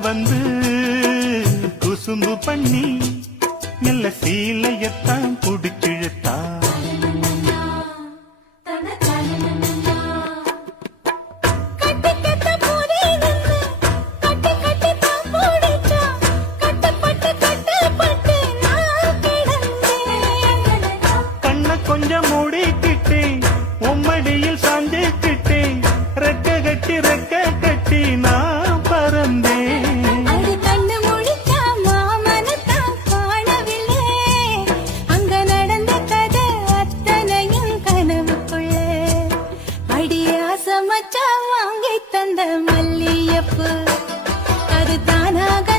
வந்து குசும்பு பண்ணி நல்ல சீலையத்தான் புடிச்சிழுத்தா. கண்ண கொஞ்சம் மூடிக்கிட்டு உம்மடியில் சாஞ்சுக்கிட்டு ரெக்க கட்டி நான் பறந்தேன். வாங்கி தந்த மல்லியப்பு அது தானாக